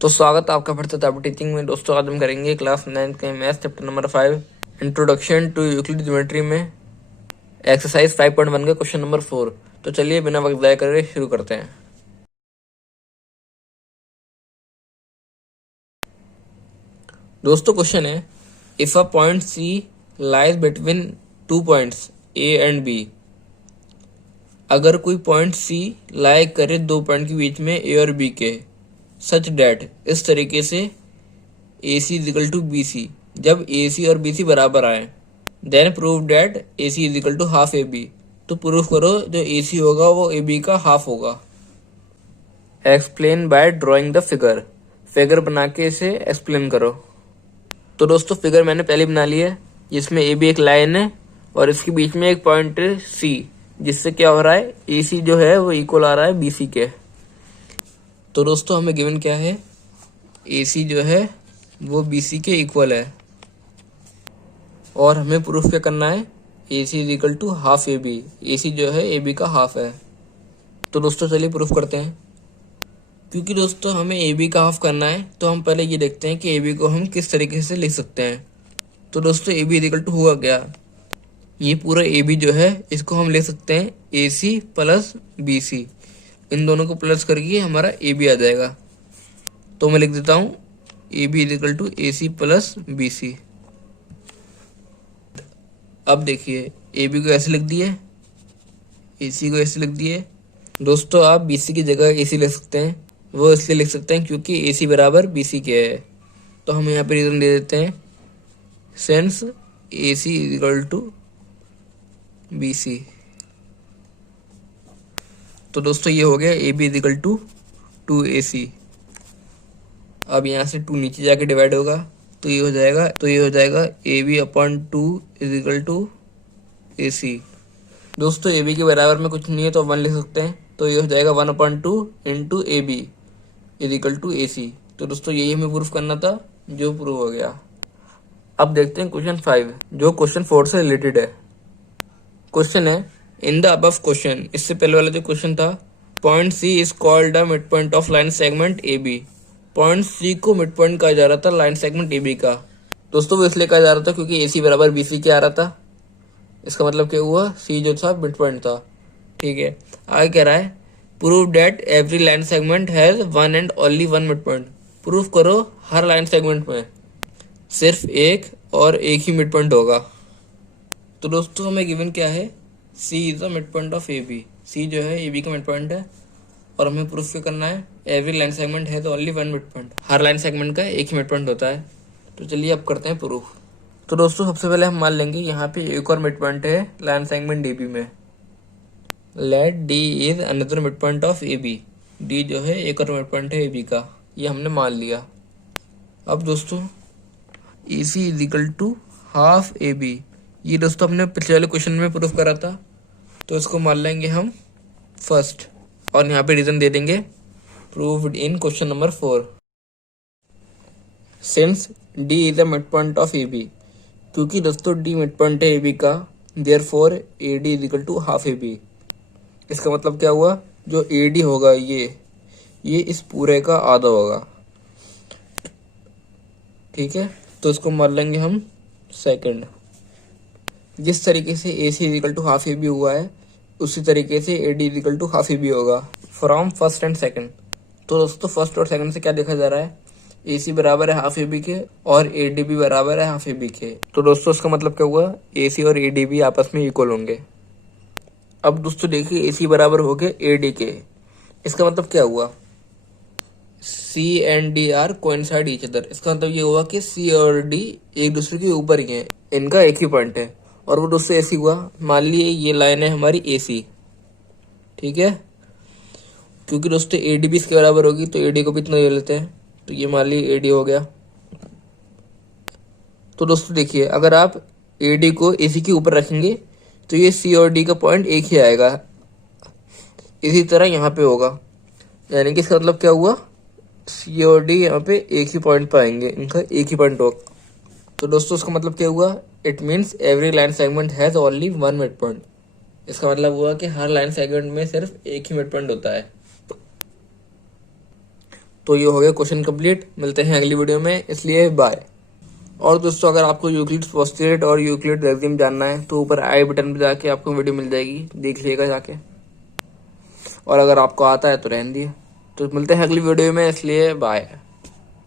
तो स्वागत है आपका फिर से ताबी टीचिंग में। दोस्तों आज हम करेंगे क्लास 9 के math chapter number 5 introduction to Euclid geometry में एक्सरसाइज 5.1 का क्वेश्चन नंबर 4। तो चलिए बिना वक्त ज़ाया करे शुरू करते हैं। दोस्तों क्वेश्चन है, if a point C lies between 2 points A and B. अगर कोई पॉइंट सी लाई करे 2 पॉइंट के बीच में ए और बी के, सच डैट इस तरीके से A C is equal to B C, जब ए सी और बी सी बराबर आए, then prove that A C is equal to half A B. तो प्रूफ करो जो ए सी होगा वो ए बी का हाफ होगा। Explain by drawing the figure. Figure बना के इसे एक्सप्लेन करो। तो दोस्तों फिगर मैंने पहले बना ली है, जिसमें ए बी एक लाइन है और इसके बीच में एक पॉइंट है सी, जिससे क्या हो रहा है ए सी जो है वो इक्वल आ रहा है बी सी के। तो दोस्तों हमें गिवन क्या है, ए सी जो है वो बी सी के इक्वल है और हमें प्रूफ क्या करना है, A C is equal to half A B. A C जो है ए बी का हाफ है। तो दोस्तों चलिए प्रूफ करते हैं। क्योंकि दोस्तों हमें ए बी का हाफ करना है तो हम पहले ये देखते हैं कि ए बी को हम किस तरीके से लिख सकते हैं। तो दोस्तों A B is equal to हुआ क्या, ये पूरा ए बी जो है इसको हम ले सकते हैं ए सी प्लस बी सी। इन दोनों को प्लस करके हमारा ए बी आ जाएगा। तो मैं लिख देता हूँ A B is equal to A C plus B C. अब देखिए ए बी को ऐसे लिख दिए, ए सी को ऐसे लिख दिए। दोस्तों आप बी सी की जगह ए सी लिख सकते हैं, वो इसलिए लिख सकते हैं क्योंकि ए सी बराबर बी सी के है। तो हम यहाँ पे रीजन दे देते हैं, since A C is equal to B C. तो दोस्तों ये हो गया A B is equal to 2 AC। अब यहाँ से 2 नीचे जाके डिवाइड होगा तो ये हो जाएगा A B upon 2 is equal to A C. दोस्तों ए बी के बराबर में कुछ नहीं है तो 1 लिख सकते हैं, तो ये हो जाएगा 1/2 into A B is equal to A C. तो दोस्तों यही हमें प्रूफ करना था, जो प्रूफ हो गया। अब देखते हैं क्वेश्चन 5 जो क्वेश्चन 4 से रिलेटेड है। क्वेश्चन है, इन द अबव क्वेश्चन, इससे पहले वाला जो क्वेश्चन था, point C is called the mid point of line segment A B. Point C को मिड पॉइंट कहा जा रहा था लाइन सेगमेंट ए बी का। दोस्तों वो इसलिए कहा जा रहा था क्योंकि ए सी बराबर बी सी के आ रहा था। इसका मतलब क्या हुआ, सी जो था मिड पॉइंट था। ठीक है, आगे कह रहा है prove that every line segment has one and only one mid point. Proof करो हर लाइन सेगमेंट में सिर्फ एक और एक ही मिड पॉइंट होगा। तो दोस्तों हमें गिवन क्या है, C is the mid point of A B. C जो है ए बी का मिड पॉइंट है और हमें प्रूफ क्या करना है, एवरी लाइन सेगमेंट है तो ओनली वन मिड पॉइंट। हर लाइन सेगमेंट का एक ही मिड पॉइंट होता है। तो चलिए अब करते हैं प्रूफ। तो दोस्तों सबसे पहले हम मान लेंगे यहाँ पे एक और मिड पॉइंट है लाइन सेगमेंट डी बी में। Let D is another mid point of A B. D जो है एक और मिड पॉइंट है ए बी का, ये हमने मान लिया। अब दोस्तों A C is equal to half A B, ये दोस्तों हमने पिछले वाले क्वेश्चन में प्रूफ करा था, तो इसको मान लेंगे हम फर्स्ट और यहाँ पे रीजन दे देंगे proved in question number 4। Since D is the mid point of A B, क्योंकि दोस्तों डी मिड पॉइंट है ए बी का, therefore A D is equal to half A B. इसका मतलब क्या हुआ, जो ए डी होगा ये इस पूरे का आधा होगा। ठीक है, तो इसको मान लेंगे हम सेकंड। जिस तरीके से A C is equal to half A B हुआ है उसी तरीके से A D is equal to half A B होगा फ्रॉम फर्स्ट एंड सेकंड। तो दोस्तों फर्स्ट और सेकंड से क्या देखा जा रहा है, ए सी बराबर है हाफ ए बी के और ए डी भी बराबर है हाफ ए बी के। तो दोस्तों इसका मतलब क्या हुआ, ए सी और ए डी भी आपस में इक्वल होंगे। अब दोस्तों देखिए ए सी बराबर हो गए ए डी के, इसका मतलब क्या हुआ, C and D are coincide each other. इसका मतलब ये हुआ कि सी और डी एक दूसरे के ऊपर ही हैं, इनका एक ही पॉइंट है। और वो दोस्तों ऐसी हुआ, मान लीजिए ये लाइन है हमारी ए सी। ठीक है, क्योंकि दोस्तों ए डी भी इसके बराबर होगी तो ए डी को भी इतना ले लेते हैं, तो ये मान लीजिए ए डी हो गया। तो दोस्तों देखिए अगर आप ए डी को ए सी के ऊपर रखेंगे तो ये सी और डी का पॉइंट एक ही आएगा। इसी तरह यहाँ पे होगा, यानी कि इसका मतलब क्या हुआ, सी और डी यहाँ पे एक ही पॉइंट पाएंगे, इनका एक ही पॉइंट होगा। तो दोस्तों इसका मतलब क्या हुआ, it means every line segment has only one mid point. इसका मतलब हुआ कि हर लाइन सेगमेंट में सिर्फ एक ही मिड पॉइंट होता है। तो ये हो गया क्वेश्चन कंप्लीट। मिलते हैं अगली वीडियो में, इसलिए बाय। और दोस्तों अगर आपको यूक्लिड्स पोस्टुलेट और यूक्लिड रेज्यूम जानना है तो ऊपर आई बटन पर जाके आपको वीडियो मिल जाएगी, देख लिएगा जाके। और अगर आपको आता है तो रहने दिए। तो मिलते हैं अगली वीडियो में, इसलिए बाय।